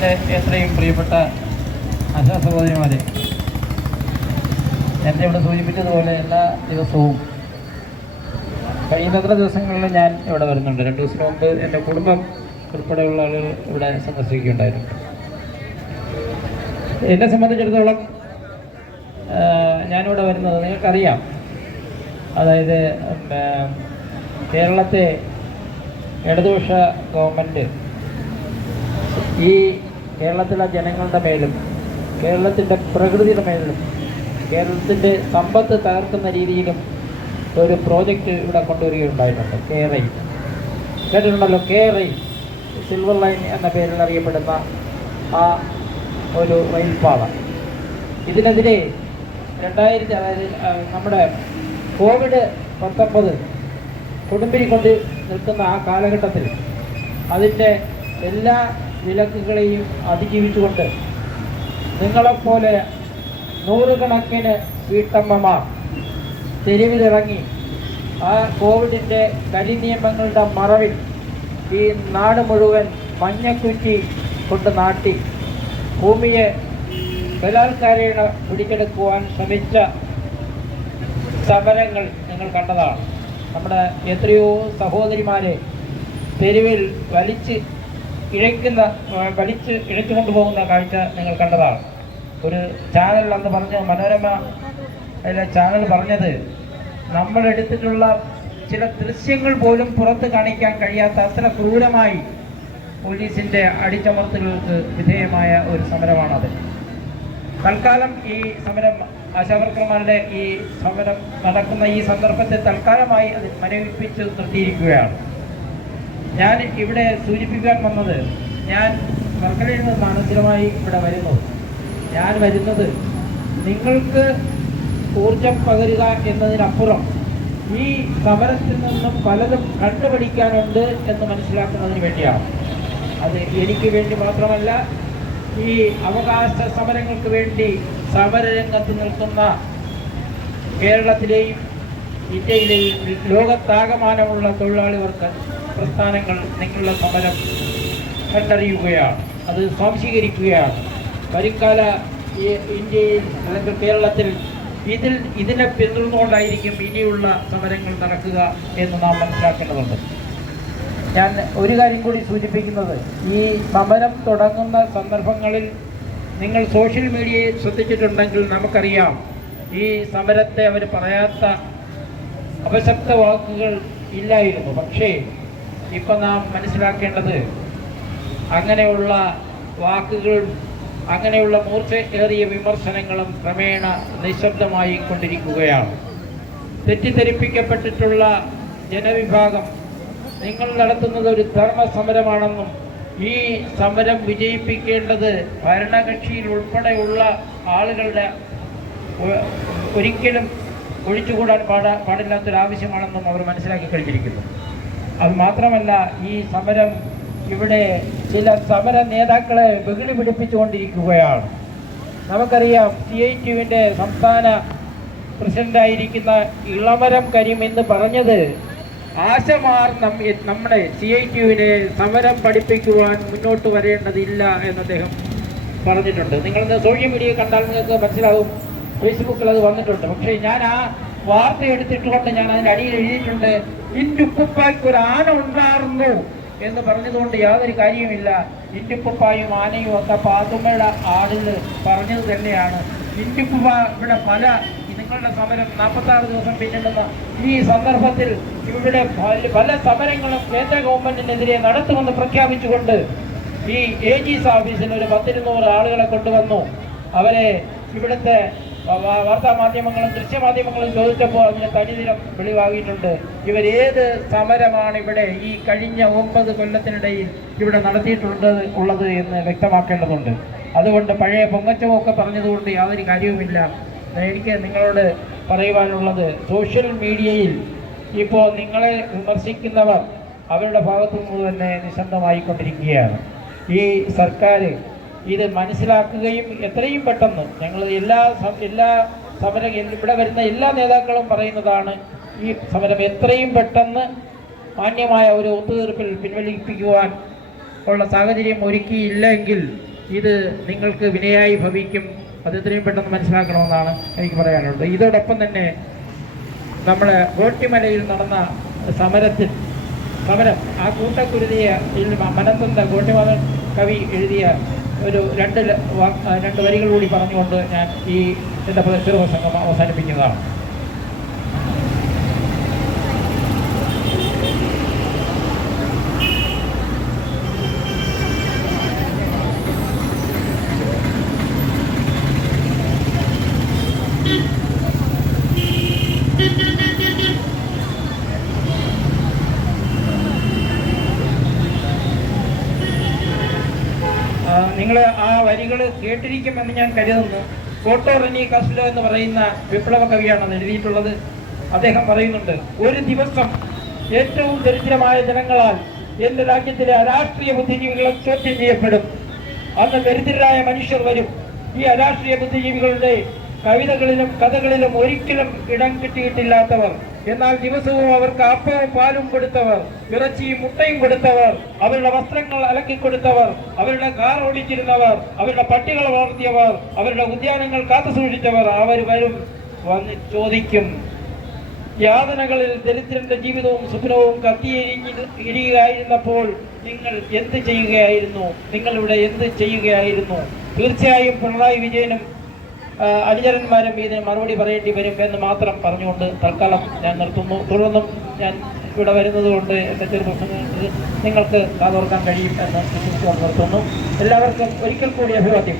എന്റെ എത്രയും പ്രിയപ്പെട്ട ആശാ സഹോദരിമാരെ നേരത്തെ ഇവിടെ സൂചിപ്പിച്ചതുപോലെ എല്ലാ ദിവസവും കഴിയുന്നത്ര ദിവസങ്ങളിൽ ഞാൻ ഇവിടെ വരുന്നുണ്ട്. രണ്ട് ദിവസം മുമ്പ് എന്റെ കുടുംബം ഉൾപ്പെടെയുള്ള ആളുകൾ ഇവിടെ സന്ദർശിക്കുകയുണ്ടായിരുന്നു. എന്നെ സംബന്ധിച്ചിടത്തോളം ഞാനിവിടെ വരുന്നത് നിങ്ങൾക്കറിയാം. അതായത് കേരളത്തെ ഇടതുപക്ഷ ഗവൺമെന്റ് ഈ കേരളത്തിലെ ജനങ്ങളുടെ മേലും കേരളത്തിന്റെ പ്രകൃതിയുടെ മേലും കേരളത്തിന്റെ സമ്പത്ത് തകർക്കുന്ന രീതിയിലും ഒരു പ്രോജക്റ്റ് ഇവിടെ കൊണ്ടുവരികയുണ്ടായിട്ടുണ്ട്. കെ റൈ കേട്ടിട്ടുണ്ടല്ലോ? കെ റൈ സിൽവർ ലൈൻ എന്ന പേരിൽ അറിയപ്പെടുന്ന ആ ഒരു റെയിൽപാത ഇതിനെതിരെ രണ്ടായിരത്തി അതായത് നമ്മുടെ കോവിഡ് പത്തൊമ്പത് കൊടുമ്പിരി നിൽക്കുന്ന ആ കാലഘട്ടത്തിൽ അതിന്റെ എല്ലാ വിലക്കുകളെയും അതിജീവിച്ചുകൊണ്ട് നിങ്ങളെപ്പോലെ നൂറുകണക്കിന് വീട്ടമ്മമാർ തെരുവിലിറങ്ങി ആ കോവിഡിന്റെ കരിനിയമങ്ങളുടെ മറവിൽ ഈ നാട് മുഴുവൻ മഞ്ഞക്കുറ്റി കൊണ്ട് നാട്ടി ഭൂമിയെ ബലാത്കാരേണ പിടിച്ചെടുക്കുവാൻ ശ്രമിച്ച സമരങ്ങൾ നിങ്ങൾ കണ്ടതാണ്. നമ്മുടെ എത്രയോ സഹോദരിമാരെ തെരുവിൽ വലിച്ച് ഇഴയ്ക്കുന്ന വലിച്ച് ഇഴച്ചു കൊണ്ടുപോകുന്ന കാഴ്ച നിങ്ങൾ കണ്ടതാണ്. ഒരു ചാനൽ അന്ന് പറഞ്ഞ മനോരമ അതിലെ ചാനൽ പറഞ്ഞത് നമ്മൾ എടുത്തിട്ടുള്ള ചില ദൃശ്യങ്ങൾ പോലും പുറത്ത് കാണിക്കാൻ കഴിയാത്ത അത്ര ക്രൂരമായി പോലീസിന്റെ അടിച്ചമർത്തലുകൾക്ക് വിധേയമായ ഒരു സമരമാണത്. തൽക്കാലം ഈ സമരം ആശാവർക്കർമാരുടെ ഈ സമരം നടക്കുന്ന ഈ സന്ദർഭത്തെ തൽക്കാലമായി അത് മരവിപ്പിച്ച് നിർത്തിയിരിക്കുകയാണ്. ഞാൻ ഇവിടെ സൂചിപ്പിക്കാൻ വന്നത് ഞാൻ വർക്കലയിൽ നിന്നാണ് സ്ഥിരമായി ഇവിടെ വരുന്നത് ഞാൻ വരുന്നത് നിങ്ങൾക്ക് ഊർജം പകരുക എന്നതിനപ്പുറം ഈ സമരത്തിൽ നിന്നും പലതും കണ്ടുപിടിക്കാനുണ്ട് എന്ന് മനസ്സിലാക്കുന്നതിന് വേണ്ടിയാണ്. അത് എനിക്ക് വേണ്ടി മാത്രമല്ല ഈ അവകാശ സമരങ്ങൾക്ക് വേണ്ടി സമരരംഗത്ത് നിൽക്കുന്ന കേരളത്തിലെയും ഇന്ത്യയിലെയും ലോകത്താകമാനമുള്ള തൊഴിലാളികൾക്ക് പ്രസ്ഥാനങ്ങൾ നിങ്ങളുടെ സമരം കണ്ടറിയുകയാണ്. അത് സ്വാംശീകരിക്കുകയാണ്. വരുംകാല ഈ ഇന്ത്യയിൽ അല്ലെങ്കിൽ കേരളത്തിൽ ഇതിൽ ഇതിനെ പിന്തുടർന്നുകൊണ്ടായിരിക്കും ഇനിയുള്ള സമരങ്ങൾ നടക്കുക എന്ന് നാം മനസ്സിലാക്കേണ്ടതുണ്ട്. ഞാൻ ഒരു കാര്യം കൂടി സൂചിപ്പിക്കുന്നത്. ഈ സമരം തുടങ്ങുന്ന സന്ദർഭങ്ങളിൽ നിങ്ങൾ സോഷ്യൽ മീഡിയയിൽ ശ്രദ്ധിച്ചിട്ടുണ്ടെങ്കിൽ നമുക്കറിയാം. ഈ സമരത്തെ അവർ പറയാത്ത അപശബ്ദ വാക്കുകൾ ഇല്ലായിരുന്നു. പക്ഷേ ഇപ്പം നാം മനസ്സിലാക്കേണ്ടത് അങ്ങനെയുള്ള വാക്കുകൾ അങ്ങനെയുള്ള മൂർച്ച ഏറിയ വിമർശനങ്ങളും ക്രമേണ നിശബ്ദമായി കൊണ്ടിരിക്കുകയാണ്. തെറ്റിദ്ധരിപ്പിക്കപ്പെട്ടിട്ടുള്ള ജനവിഭാഗം നിങ്ങൾ നടത്തുന്നത് ഒരു ധർമ്മ സമരമാണെന്നും ഈ സമരം വിജയിപ്പിക്കേണ്ടത് ഭരണകക്ഷിയിൽ ഉൾപ്പെടെയുള്ള ആളുകളുടെ ഒരിക്കലും ഒഴിച്ചുകൂടാൻ പാടാ പാടില്ലാത്തൊരാവശ്യമാണെന്നും അവർ മനസ്സിലാക്കി കഴിഞ്ഞിരിക്കുന്നു. അത് മാത്രമല്ല ഈ സമരം ഇവിടെ ചില സമര നേതാക്കളെ ബഹിളി പിടിപ്പിച്ചുകൊണ്ടിരിക്കുകയാണ്. നമുക്കറിയാം സി ഐ ടിയുവിന്റെ സംസ്ഥാന പ്രസിഡന്റായിരിക്കുന്ന ഇളമരം കരീം എന്ന് പറഞ്ഞത് ആശമാർ നമ്മുടെ സി ഐ ടിയുവിനെ സമരം പഠിപ്പിക്കുവാൻ മുന്നോട്ട് വരേണ്ടതില്ല എന്ന് അദ്ദേഹം പറഞ്ഞിട്ടുണ്ട്. നിങ്ങളിന്ന് സോഷ്യൽ മീഡിയ കണ്ടാൽ നിങ്ങൾക്ക് മനസ്സിലാവും. ഫേസ്ബുക്കിൽ അത് വന്നിട്ടുണ്ട്. പക്ഷേ ഞാൻ ആ വാർത്ത എടുത്തിട്ടുകൊണ്ട് ഞാൻ അതിന്റെ അടിയിൽ എഴുതിയിട്ടുണ്ട്. ഇന്റുപ്പുപ്പായ്ക്ക് ഒരു ആന ഉണ്ടായിരുന്നു എന്ന് പറഞ്ഞതുകൊണ്ട് യാതൊരു കാര്യവുമില്ല. ഇന്റുപ്പുപ്പായും ആനയും ഒക്കെ പാത്തുമ്മയുടെ ആടിൽ പറഞ്ഞത് തന്നെയാണ്. ഇന്റുപ്പുപ്പ ഇവിടെ പല നിങ്ങളുടെ സമരം നാൽപ്പത്താറ് ദിവസം പിന്നിടുന്ന ഈ സന്ദർഭത്തിൽ ഇവിടെ പല- സമരങ്ങളും കേന്ദ്ര ഗവൺമെന്റിനെതിരെ നടത്തുമെന്ന് പ്രഖ്യാപിച്ചുകൊണ്ട് ഈ എ ജിസ് ഓഫീസിൽ ഒരു പത്തിരുന്നൂറ് ആളുകളെ കൊണ്ടുവന്നു. അവരെ ഇവിടുത്തെ വാർത്താ മാധ്യമങ്ങളും ദൃശ്യമാധ്യമങ്ങളും ചോദിച്ചപ്പോൾ അതിന് തനിനിരം വെളിവാകിയിട്ടുണ്ട്. ഇവരേത് സമരമാണ് ഇവിടെ ഈ കഴിഞ്ഞ ഒമ്പത് കൊല്ലത്തിനിടയിൽ ഇവിടെ നടത്തിയിട്ടുണ്ട് ഉള്ളത് എന്ന് വ്യക്തമാക്കേണ്ടതുണ്ട്. അതുകൊണ്ട് പഴയ പൊങ്ങച്ചമൊക്കെ പറഞ്ഞതുകൊണ്ട് യാതൊരു കാര്യവുമില്ല. എനിക്ക് നിങ്ങളോട് പറയുവാനുള്ളത് സോഷ്യൽ മീഡിയയിൽ ഇപ്പോൾ നിങ്ങളെ വിമർശിക്കുന്നവർ അവരുടെ ഭാഗത്തു നിന്ന് തന്നെ നിശബ്ദമായിക്കൊണ്ടിരിക്കുകയാണ്. ഈ സർക്കാർ ഇത് മനസ്സിലാക്കുകയും എത്രയും പെട്ടെന്ന് ഞങ്ങൾ എല്ലാ എല്ലാ സമര ഇവിടെ വരുന്ന എല്ലാ നേതാക്കളും പറയുന്നതാണ് ഈ സമരം എത്രയും പെട്ടെന്ന് മാന്യമായ ഒരു ഒത്തുതീർപ്പിൽ പിൻവലിപ്പിക്കുവാൻ ഉള്ള സാഹചര്യം ഒരുക്കിയില്ലെങ്കിൽ ഇത് നിങ്ങൾക്ക് വിനയായി ഭവിക്കും. അത് എത്രയും പെട്ടെന്ന് മനസ്സിലാക്കണമെന്നാണ് എനിക്ക് പറയാനുള്ളത്. ഇതോടൊപ്പം തന്നെ നമ്മുടെ ഗോട്ടിമലയിൽ നടന്ന സമരത്തിൽ സമരം ആ കൂട്ടക്കുരുതിയ മനന്തന്ത ഗോട്ടിമല കവി എഴുതിയ ഒരു രണ്ട് രണ്ട് വരികൾ കൂടി പറഞ്ഞുകൊണ്ട് ഞാൻ ഈ എന്റെ ചെറുപ്രസംഗം അവസാനിപ്പിക്കുന്നതാണ്. നിങ്ങൾ ആ വരികൾ കേട്ടിരിക്കുമെന്ന് ഞാൻ കരുതുന്നു. ഫോട്ടോ റെനി കസ്ലോ എന്ന് പറയുന്ന വിപ്ലവ കവിയാണ് എഴുതിയിട്ടുള്ളത്. അദ്ദേഹം പറയുന്നുണ്ട് ഒരു ദിവസം ഏറ്റവും ദരിദ്രമായ ജനങ്ങളാൽ എന്റെ രാജ്യത്തിലെ അരാഷ്ട്രീയ ബുദ്ധിജീവികളെ ചോദ്യം ചെയ്യപ്പെടും. അന്ന് ദരിദ്രരായ മനുഷ്യർ വരും. ഈ അരാഷ്ട്രീയ ബുദ്ധിജീവികളുടെ കവിതകളിലും കഥകളിലും ഒരിക്കലും ഇടം കിട്ടിയിട്ടില്ലാത്തവർ എന്നാൽ ദിവസവും അവർക്ക് അപ്പവും പാലും കൊടുത്തവർ ഇറച്ചിയും മുട്ടയും കൊടുത്തവർ അവരുടെ വസ്ത്രങ്ങൾ അലക്കി കൊടുത്തവർ അവരുടെ കാർ ഓടിച്ചിരുന്നവർ അവരുടെ പട്ടികൾ വളർത്തിയവർ അവരുടെ ഉദ്യാനങ്ങൾ കാത്തു സൂക്ഷിച്ചവർ അവർ വരും വന്ന് ചോദിക്കും. യാതനകളിൽ ദരിദ്രന്റെ ജീവിതവും സുഖനവും ഇരിയുകയായിരുന്നപ്പോൾ നിങ്ങൾ എന്ത് ചെയ്യുകയായിരുന്നു? നിങ്ങളിവിടെ എന്ത് ചെയ്യുകയായിരുന്നു? തീർച്ചയായും പിണറായി വിജയനും അനുചരന്മാരും ഇതിന് മറുപടി പറയേണ്ടി വരും എന്ന് മാത്രം പറഞ്ഞുകൊണ്ട് തൽക്കാലം ഞാൻ നിർത്തുന്നു. തുടർന്നും ഞാൻ ഇവിടെ വരുന്നത് കൊണ്ട് എന്റെ ചെറുപ്രസംഗം നിങ്ങൾക്ക് കാതോർക്കാൻ കഴിയും എന്ന് നിർത്തുന്നു. എല്ലാവർക്കും ഒരിക്കൽ കൂടി അഭിവാദ്യം.